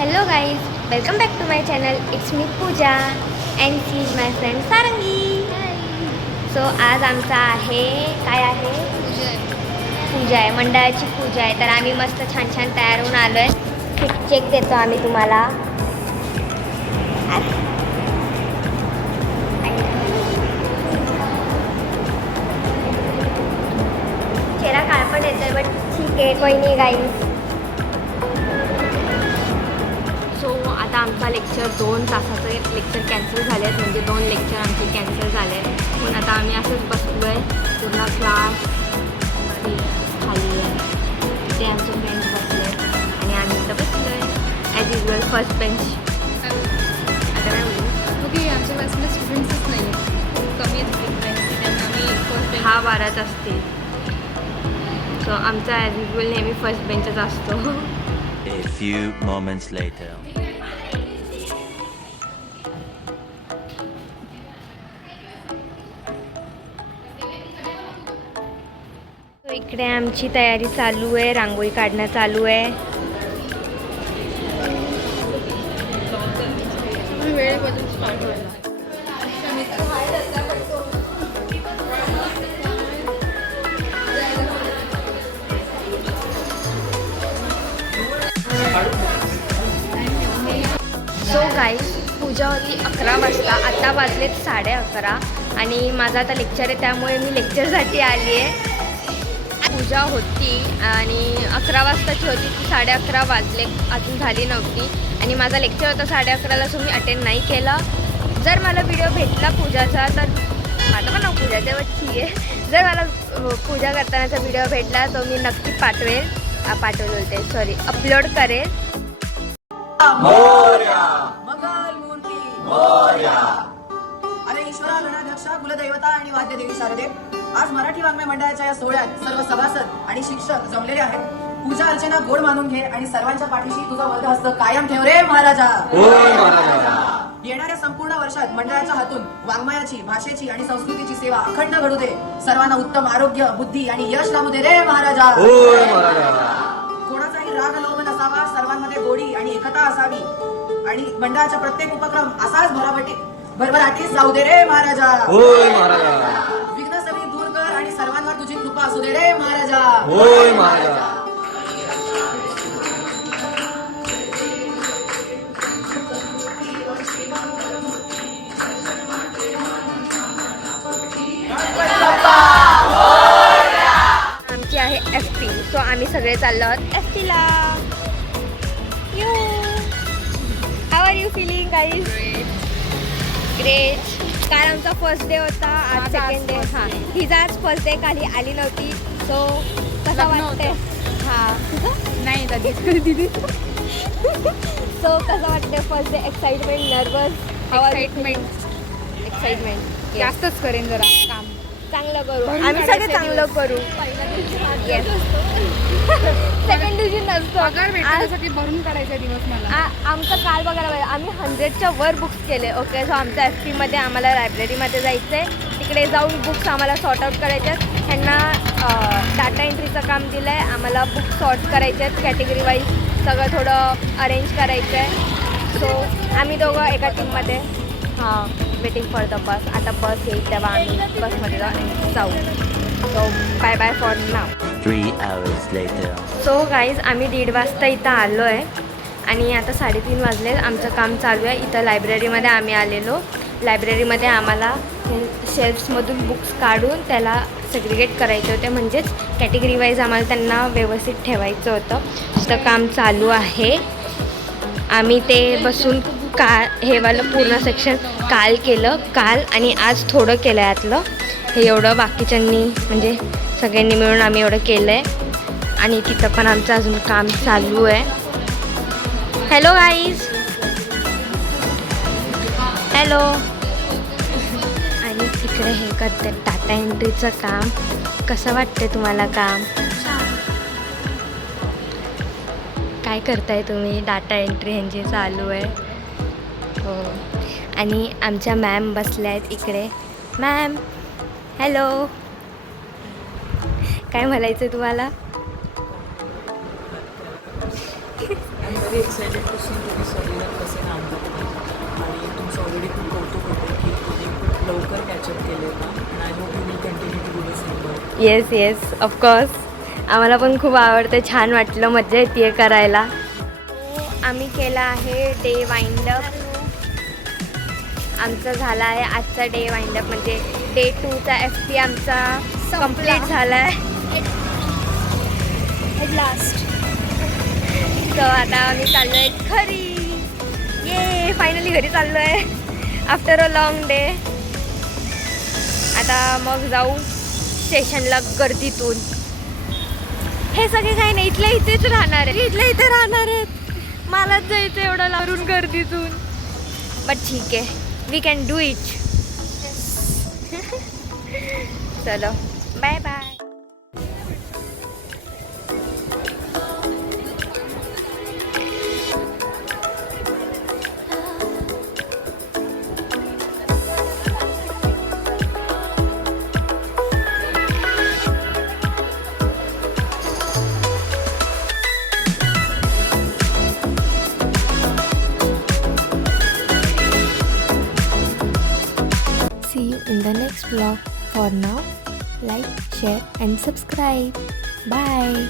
Hello guys, welcome back to my channel. It's me Pooja and she is my friend Sarangi. So आज आमचा आहे काय आहे पूजा आहे, मंडळाची पूजा आहे. तर आम्ही मस्त छान छान तयार होऊन आलो आहे. चेक देतो आम्ही तुम्हाला. चेहरा काळपट येतोय बट ठीक आहे, कोई नाही गाईज. सो आता आमचा लेक्चर 2 तासाचं लेक्चर कॅन्सल झाले आहेत, म्हणजे 2 लेक्चर आमचे कॅन्सल झाले आहेत. पण आता आम्ही असंच बसलो आहे. पूर्ण क्लास खाली आहे, ते आमचे फ्रेंड्स बसले आहेत आणि आम्ही इथं बसलो आहे ॲज युजल फर्स्ट बेंच. आता काय बोलू, ओके. आमच्या क्लासमध्ये स्टुडंट्सच नाही आहेत, खूप कमी आहेत फ्रेंड्स, त्यामुळे आम्ही फर्स्ट बेंच 10-12च असतील. सो आमचा ॲज युजल नेहमी फर्स्ट बेंचच असतो. A few moments later. इकडे आमची तयारी चालू आहे, रांगोळी काढणं चालू आहे. वेळेबद्दल स्टार्ट व्हायला. सो गाईज, पूजा होती 11 वाजता, आता वाजलेत 11:30 आणि माझं आता लेक्चर आहे, त्यामुळे मी लेक्चरसाठी आली आहे. पूजा होती आणि 11 वाजताची होती, ती 11:30 वाजले, अजून झाली नव्हती आणि माझा लेक्चर होता 11:30ला, सो मी अटेंड नाही केलं. जर मला व्हिडिओ भेटला पूजाचा तर माझं पण नाव पूजा आहे, तेव्हा ठीक आहे. जर मला पूजा करतानाचा व्हिडिओ भेटला तो मी नक्की पाठवेल बोलते सॉरी अपलोड करेल. मंगल मूर्ती मोरया. अरे ईश्वरा, गणाध्यक्षा, कुलदैवता आणि वाद्यदेवी शारदे, आज मराठी वाङ्मय मंडळाच्या या सोहळ्यात सर्व सभासद आणि शिक्षक जमलेले आहेत. पूजा अर्चना गोड मानून घे आणि सर्वांच्या पाठीशी तुझा वरदहस्त कायम ठेव रे महाराजा. येणाऱ्या संपूर्ण वर्षात मंडळाच्या हातून वाङ्मयाची, भाषेची आणि संस्कृतीची सेवा अखंड घडू दे. सर्वांना उत्तम आरोग्य, बुद्धी आणि यश लाभू दे रे महाराजा. कोणाचाही राग लोभ नसावा, सर्वांमध्ये गोडी आणि एकता असावी आणि मंडळाचा प्रत्येक उपक्रम असाच भरभराटीस जाऊ दे रे महाराजा. विघ्न सगळी दूर कर आणि सर्वांवर तुझी कृपा असू दे रे महाराजा. आमची आहे FP, सो आम्ही सगळे चाललो आहोत FPला. You how are you feeling guys? Great. काल आमचा फर्स्ट डे होता, आज सेकंड डे. हां, हिचा आज फर्स्ट डे, काली आली नव्हती. सो कसं वाटतंय? हां, तुझं नाही दिदी. सो कसं वाटतंय first day? Excitement, nervous? Excitement जास्तच करेन जरा काम, चांगलं करू, आम्ही सगळे चांगलं करू. येस. सेकंड दिवशी नसतो, पगार भेटण्यासाठी भरून काढायचा दिवस मला. आमचं काल बघायला पाहिजे, आम्ही 100च्या वर बुक्स केले. ओके, सो आमच्या FPमध्ये आम्हाला लायब्ररीमध्ये जायचं आहे, तिकडे जाऊन बुक्स आम्हाला सॉर्ट आउट करायचे आहेत. ह्यांना डाटा एंट्रीचं काम दिलं आहे, आम्हाला बुक सॉर्ट करायचे आहेत कॅटेगरी वाईज, सगळं थोडं अरेंज करायचं आहे. सो आम्ही दोघं एका टीममध्ये. हां, वेटिंग फॉर द बस. आता बस येईल तेव्हा आम्ही बसमध्ये जाऊ. So bye bye for now. 3 hours later. So guys, आम्ही 1:30 वाजता इथं आलो आहे आणि आता 3:30 वाजले. आमचं काम चालू आहे इथं लायब्ररीमध्ये. आम्ही आलेलो लायब्ररीमध्ये, आम्हाला शेल्फ्समधून बुक्स काढून त्याला सेग्रिगेट करायचे होते, म्हणजेच कॅटेगरी वाईज आम्हाला त्यांना व्यवस्थित ठेवायचं होतं. तर काम चालू आहे. आम्ही ते बसून हेवालं पूर्ण सेक्शन काल केलं, काल आणि आज थोडं केलं आहे यातलं. हे एवढं बाकीच्यांनी म्हणजे सगळ्यांनी मिळून आम्ही एवढं केलं आहे आणि तिथं पण आमचं अजून काम चालू आहे. Hello guys, hello. आणि तिकडे हे करते डाटा एंट्रीचं काम. कसं वाटते तुम्हाला काम? काय करताय तुम्ही? डाटा एंट्री ह्यांची चालू आहे. हो, आणि आमच्या मॅम बसल्या आहेत इकडे. मॅम हॅलो, काय म्हणायचं तुम्हाला? I am very excited to see तुम्ही सगळेजण कसे काम करता आणि तुमचं ऑलरेडी खूप कौतुक होतं की तुम्ही खूप लवकर कॅचअप केले होता आणि I hope you will continue to do the same work. Yes yes of course, आम्हाला पण खूप आवडतं, छान वाटलं, मजा येते करायला. आम्ही केला आहे डे वाइंडअप. आमचा झाला आहे आजचा डे वाइंडअप, म्हणजे डे 2चा FP आमचा कंप्लीट झाला आहे ॲट लास्ट. तर आता आम्ही चाललो आहे घरी. ये फायनली घरी चाललो आहे आफ्टर अ लॉंग डे. आता मग जाऊ स्टेशनला गर्दीतून. हे सगळे काही नाही, इथल्या इथेच राहणार आहे, इथल्या इथे राहणार आहेत. मलाच जायचं एवढं लावून गर्दीतून, बट ठीक आहे, वी कॅन डू इट. चलो bye bye. See you in the next vlog. For now, like, share and subscribe. Bye.